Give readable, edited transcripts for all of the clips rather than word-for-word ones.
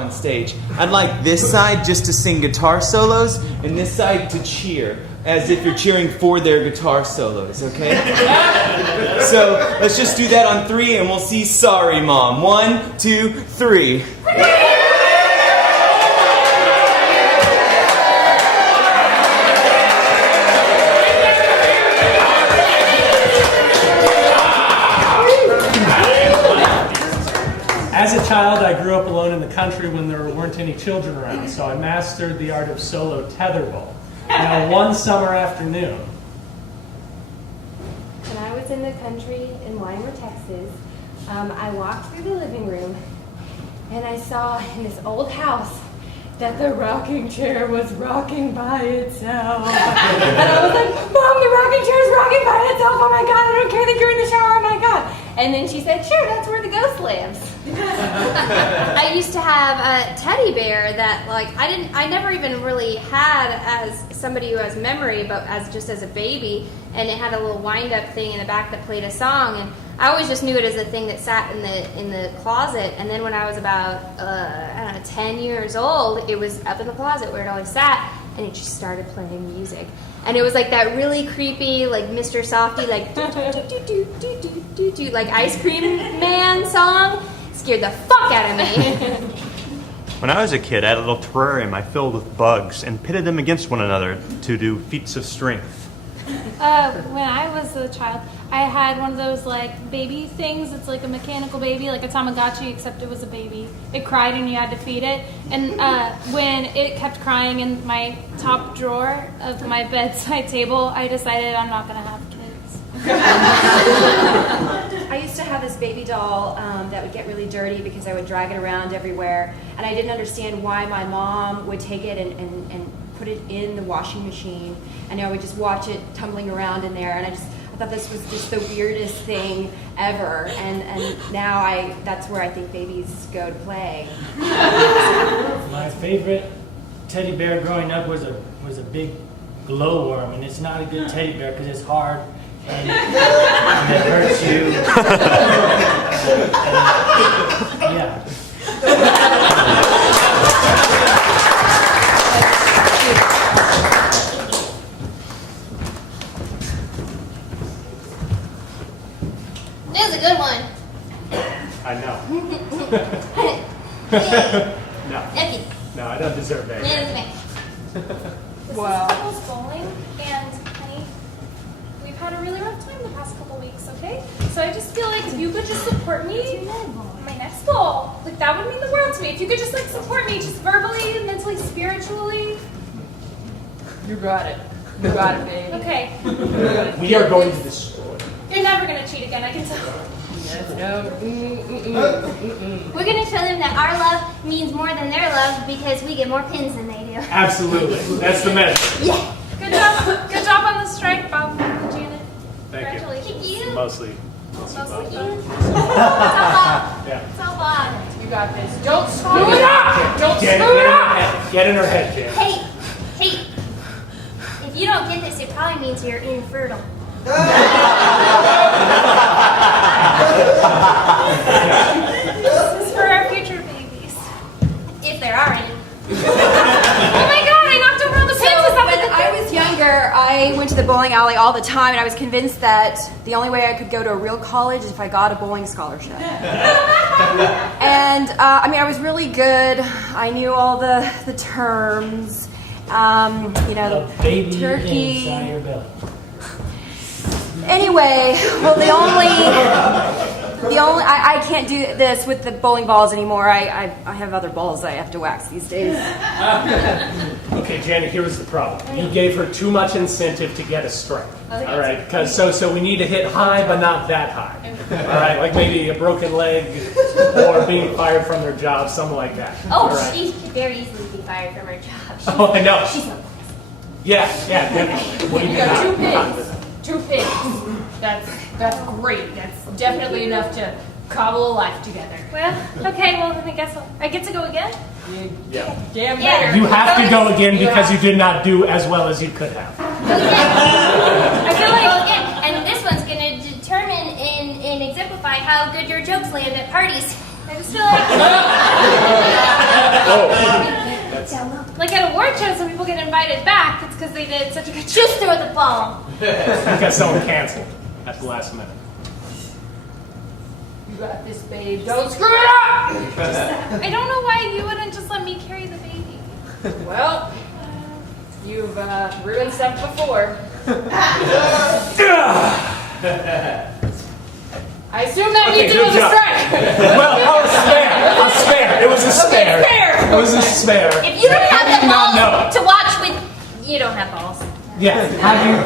on stage. I'd like this side just to sing guitar solos, and this side to cheer, as if you're cheering for their guitar solos, okay? So let's just do that on 3, and we'll see Sorry Mom. 1, 2, 3. As a child, I grew up alone in the country when there weren't any children around, so I mastered the art of solo tetherball. Now, one summer afternoon. When I was in the country in Weimar, Texas, I walked through the living room and I saw in this old house that the rocking chair was rocking by itself. And I was like, Mom, the rocking chair is rocking by itself. Oh my God, I don't care that you're in the shower. Oh my God. And then she said, sure, that's where the ghost lives. I used to have a teddy bear that, like, I never even really had as somebody who has memory, but as a baby, and it had a little wind-up thing in the back that played a song, and I always just knew it as a thing that sat in the closet. And then when I was about 10 years old, it was up in the closet where it always sat, and it just started playing music. And it was like that really creepy, like Mr. Softy, like do like Ice Cream Man song. Scared the fuck out of me. When I was a kid, I had a little terrarium I filled with bugs and pitted them against one another to do feats of strength. When I was a child, I had one of those like baby things. It's like a mechanical baby, like a Tamagotchi, except it was a baby. It cried and you had to feed it. And when it kept crying in my top drawer of my bedside table, I decided I'm not going to have kids. I used to have this baby doll that would get really dirty because I would drag it around everywhere, and I didn't understand why my mom would take it and put it in the washing machine, and I would just watch it tumbling around in there, and I thought this was just the weirdest thing ever, and now that's where I think babies go to play. My favorite teddy bear growing up was a big glowworm, and it's not a good teddy bear because it's hard. And it hurts you. Yeah. That was a good one. I know. No. Effie. No, I don't deserve that. Wow. This is bowling, and honey, we've had a really rough time the past couple weeks, okay? So I just feel like if you could just support me in my next bowl, like that would mean the world to me. If you could just like support me, just verbally, mentally, spiritually. You got it. You got it, baby. Okay. We are going to destroy. You're never gonna cheat again, I can tell. We're gonna show them that our love means more than their love because we get more pins than they do. Absolutely. That's the message. Yeah. Good job. Good job on the strike, Bob and Janet. Thank you. Congratulations. Thank you. Mostly. Mostly It's all you. Bob. Yeah. It's all Bob. You got this. Don't screw it up! Don't Get screw it up! Get in her head, Jan. Hey. If you don't get this, it probably means you're infertile. This is for our future babies. If there are any. Oh my God, I knocked over all the pins. Is that When I was younger, I went to the bowling alley all the time, and I was convinced that the only way I could go to a real college is if I got a bowling scholarship. And I was really good. I knew all the terms. A baby turkey. inside your belly. Anyway, well, I can't do this with the bowling balls anymore. I have other balls I have to wax these days. Okay, Janet, here was the problem. You gave her too much incentive to get a strike. All right, because so we need to hit high, but not that high. All right, like maybe a broken leg or being fired from their job, something like that. Oh, All right. she could very easily be fired from her job. Oh, I know. She's no Yeah, definitely. What do you You got two got? pigs. 2 pigs. That's great. That's definitely enough to cobble a life together. Well, okay, well then I guess I get to go again? Yeah. Damn Yeah. better. You have to go again because you did not do as well as you could have. I feel like again, and this one's gonna determine and exemplify how good your jokes land at parties. I just feel like Like at award shows, when people get invited back, it's because they did such a good just throw the ball. Because someone canceled at the last minute. You got this, babe. Don't screw it up! I don't know why you wouldn't just let me carry the baby. Well, you've ruined stuff before. I assume that Okay, means it good was job. a strike. Well, a spare. It was a spare. Fair. It was a spare. If you don't How have do the you not know? balls to watch with, you don't have balls. Yeah. How do you?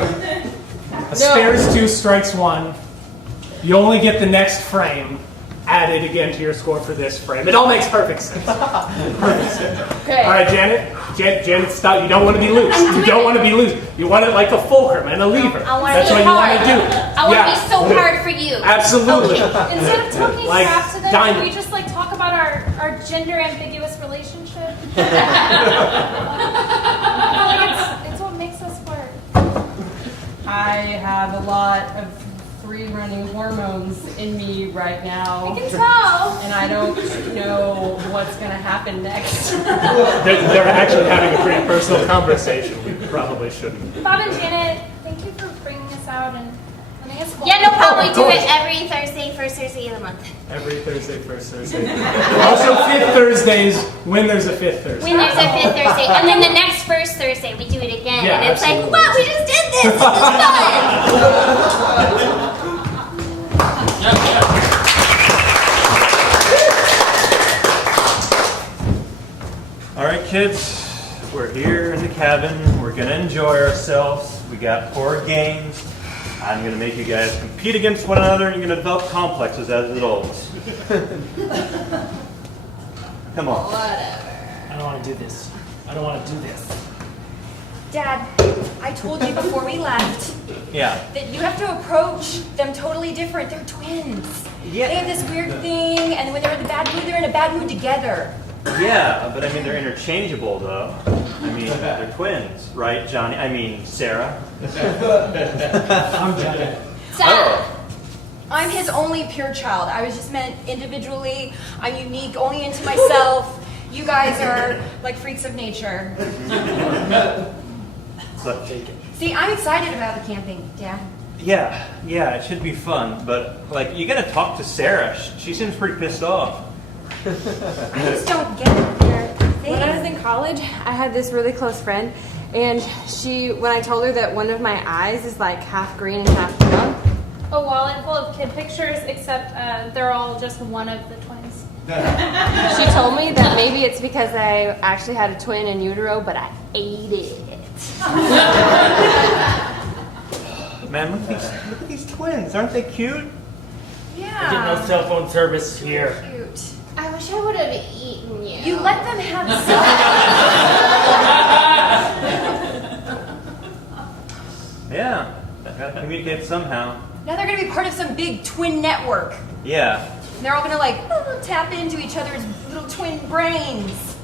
A spare is 2, strikes 1. You only get the next frame added again to your score for this frame. It all makes perfect sense. Perfect sense. Okay. All right, Janet. Janet, stop. You don't want to be loose. You don't want to be loose. You want it like a fulcrum and a lever. I want That's to what be you hard. want to do. I want to Yeah. be so hard for you. Absolutely. Okay. Instead of talking Like crap to them, diamond. can we just like talk about our gender ambiguous relationship? It's what makes us work. I have a lot of free-running hormones in me right I now, can tell. and I don't know what's going to happen next. They're actually having a pretty personal conversation. We probably shouldn't. Bob and Janet, thank you for bringing us out and letting us. Yeah, no problem. We of do course. it every Thursday, first Thursday of the month. Every Thursday, first Thursday. Also, 5th Thursdays when there's a 5th Thursday. When there's a 5th Thursday. And then the next first Thursday, we do it again. Yeah, and it's absolutely. like, wow, we just did this. This is fun. All right, kids, we're here in the cabin. We're going to enjoy ourselves. We got 4 games. I'm going to make you guys compete against one another, and you're going to develop complexes as adults. Come on. I don't want to do this. I don't want to do this. Dad, I told you before we left Yeah. that you have to approach them totally different. They're twins. Yeah. They have this weird thing, and when they're in a bad mood, they're in a bad mood together. Yeah, but I mean, they're interchangeable, though. I mean, they're twins, right, Johnny? I mean, Sarah. I'm Janet. Stop. I'm his only pure child. I was just meant individually. I'm unique only into myself. You guys are like freaks of nature. So, See, I'm excited about the camping, Dad. yeah, it should be fun, but, like, you gotta talk to Sarah. She seems pretty pissed off. I just don't get their thing. When I was in college, I had this really close friend, and when I told her that one of my eyes is like half green and half brown, A wallet full of kid pictures, except they're all just one of the twins. she told me that maybe it's because I actually had a twin in utero, but I ate it. Man, look at these twins. Aren't they cute? I get Yeah. no cell phone service here. Cute. I wish I would have eaten you. You let them have Yeah. Gotta communicate somehow. Now they're gonna be part of some big twin network. Yeah. And they're all gonna like tap into each other's little twin brains.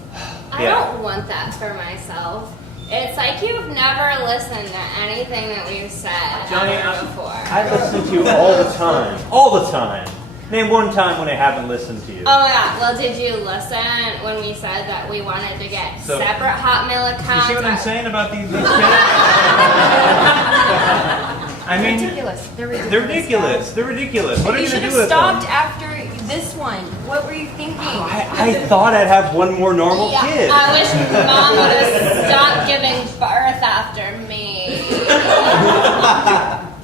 I Yeah. don't want that for myself. It's like you've never listened to anything that we've said Johnny, ever before. I listen to you all the time. All the time. Name one time when I haven't listened to you. Oh my god, well did you listen when we said that we wanted to get So- separate Hotmail You accounts? see what I'm saying about these kids? I mean, Ridiculous. They're ridiculous. they're ridiculous. They're ridiculous. What are You you should going to have do with them? stopped after this one. What were you thinking? I thought I'd have one more normal Yeah, kid. I wish Mom would have stopped giving birth after me.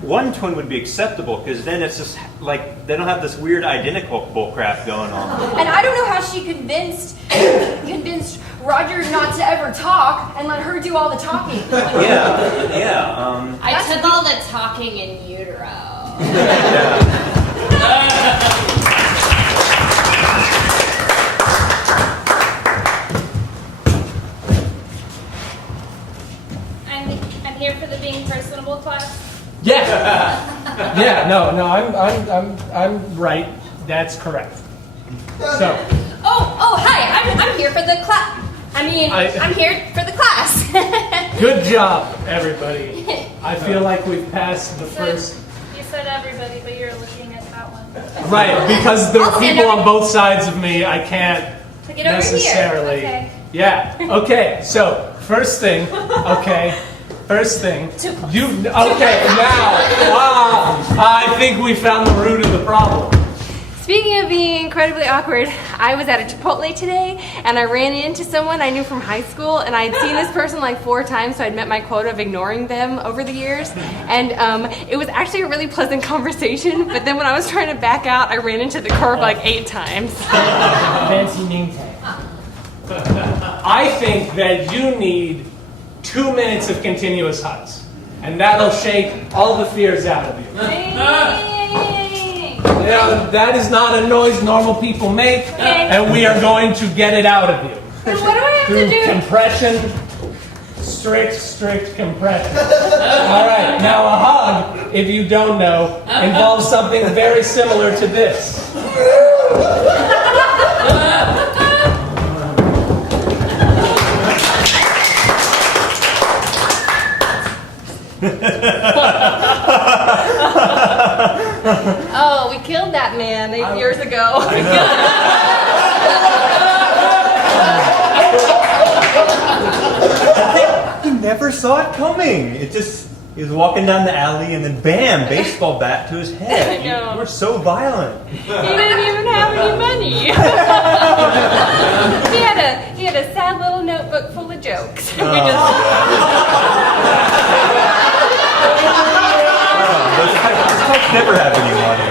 One twin would be acceptable because then it's just like they don't have this weird identical bullcrap going on. And I don't know how she convinced Roger not to ever talk and let her do all the talking. Yeah. I took all the talking in utero. I'm here for the being personable class. Yeah. Yeah. No. I'm right. That's correct. So. Oh, hi. I'm here for the class. I'm here for the class. Good job, everybody. I feel like we've passed the first. You said everybody, but you're looking at that one. Right, because there are I'll stand people over- on both sides of me. I can't. The Get over here. necessarily. Okay. Yeah. Okay. So first thing. Okay. First thing. You. Okay. Now. I think we found the root of the problem. Speaking of being incredibly awkward, I was at a Chipotle today and I ran into someone I knew from high school, and I'd seen this person like 4 times, so I'd met my quota of ignoring them over the years. And it was actually a really pleasant conversation, but then when I was trying to back out, I ran into the curb like 8 times. Fancy name tag. I think that you need 2 minutes of continuous hugs, and that'll shake all the fears out of you. Now, that is not a noise normal people make, and we are going to get it out of you. Then what do I have Through to do? compression, strict compression. All right, now a hug, if you don't know, involves something very similar to this. Oh, we killed that man 8 years ago. He never saw it coming. He was walking down the alley and then bam, baseball bat to his head. I know. You were so violent. He didn't even have any money. he had a sad little notebook full of jokes. We just Those types never have any money.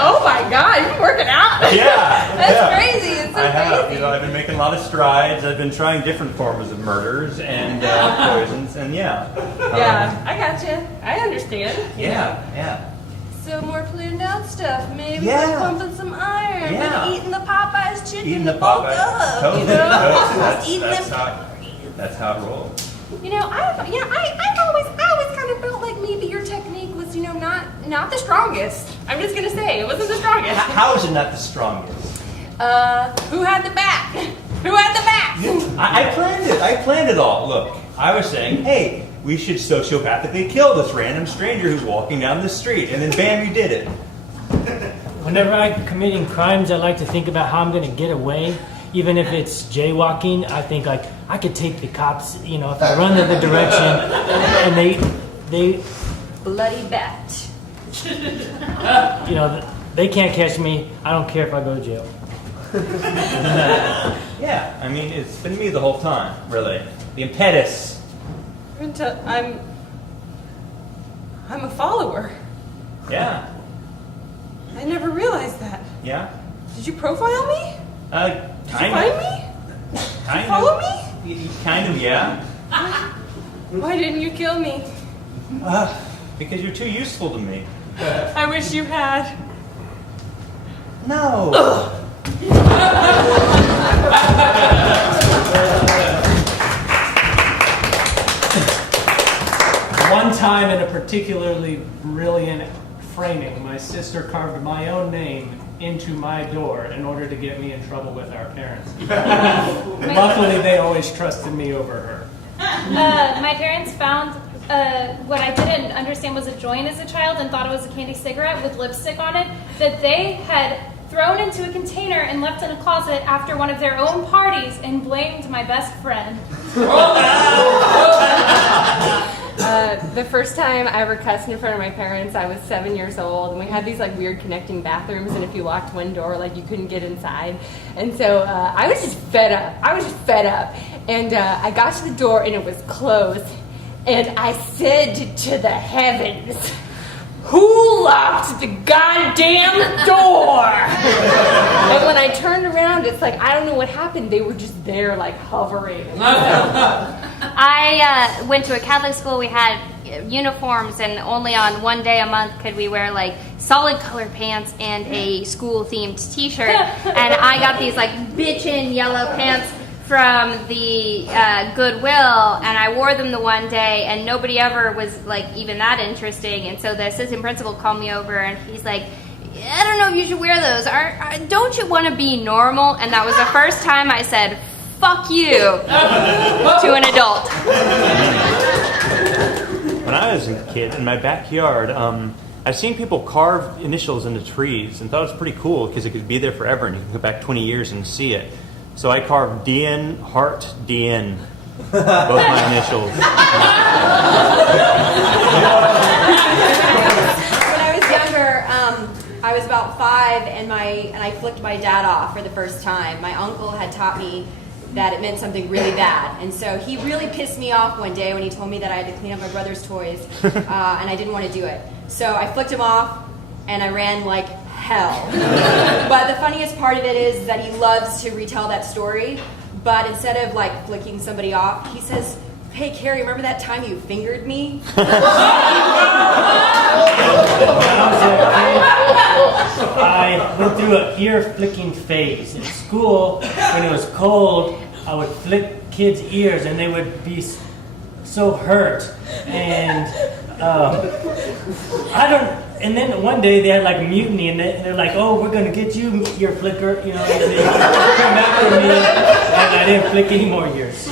oh my God, you're working out. Yeah. That's yeah. crazy. It's so I have. crazy. I've been making a lot of strides. I've been trying different forms of murders and poisons, and yeah. Yeah, I got you. I understand. Yeah. So more planned out stuff. Maybe Yeah. like pumping some iron, Yeah. but eating the Popeyes chicken Eating to the bulk Popeye. up. Totally. You know, That's, eating that's, them. that's how it rolls. You know, I always kind of felt like maybe your technique was, not the strongest. I'm just gonna say it wasn't the strongest. How is it not the strongest? Who had the bat? Who had the bat? I planned it. I planned it all. Look, I was saying, hey, we should sociopathically kill this random stranger who's walking down the street, and then bam, you did it. Whenever I'm committing crimes, I like to think about how I'm going to get away. Even if it's jaywalking, I think like I could take the cops, if I run the other direction, and they Bloody bat. they can't catch me. I don't care if I go to jail. Yeah, I mean, it's been me the whole time, really. The impetus. I'm a follower. Yeah. I never realized that. Yeah. Did you profile me? Did you find me? Kind Follow of. Me? Kind of, yeah. Why didn't you kill me? Because you're too useful to me. I wish you had. No. One time in a particularly brilliant framing, my sister carved my own name into my door in order to get me in trouble with our parents. Luckily, they always trusted me over her. My parents found what I didn't understand was a joint as a child and thought it was a candy cigarette with lipstick on it that they had thrown into a container and left in a closet after one of their own parties and blamed my best friend. The first time I ever cussed in front of my parents, I was 7 years old, and we had these like weird connecting bathrooms, and if you locked one door, like you couldn't get inside. And so I was just fed up. And I got to the door, and it was closed. And I said to the heavens, "Who locked the goddamn door?" And when I turned around, it's like, I don't know what happened. They were just there, like, hovering. I went to a Catholic school. We had uniforms, and only on one day a month could we wear like solid color pants and a school themed t-shirt. And I got these like bitchin' yellow pants from the Goodwill, and I wore them the one day, and nobody ever was like even that interesting. And so the assistant principal called me over, and he's like, "I don't know if you should wear those. Don't you want to be normal?" And that was the first time I said, "Fuck you," to an adult. When I was a kid in my backyard, I've seen people carve initials into trees and thought it was pretty cool because it could be there forever and you can go back 20 years and see it. So I carved DN, Heart, DN. Both my initials. When I was younger, I was about 5, and I flicked my dad off for the first time. My uncle had taught me that it meant something really bad, and so he really pissed me off one day when he told me that I had to clean up my brother's toys, and I didn't want to do it. So I flicked him off, and I ran like hell. But the funniest part of it is that he loves to retell that story. But instead of like flicking somebody off, he says, "Hey Carrie, remember that time you fingered me?" I went through an ear flicking phase. In school, when it was cold, I would flick kids' ears and they would be so hurt. And and then one day they had like a mutiny and they're like, "Oh, we're going to get you, ear flicker." And they came after me and I didn't flick any more ears.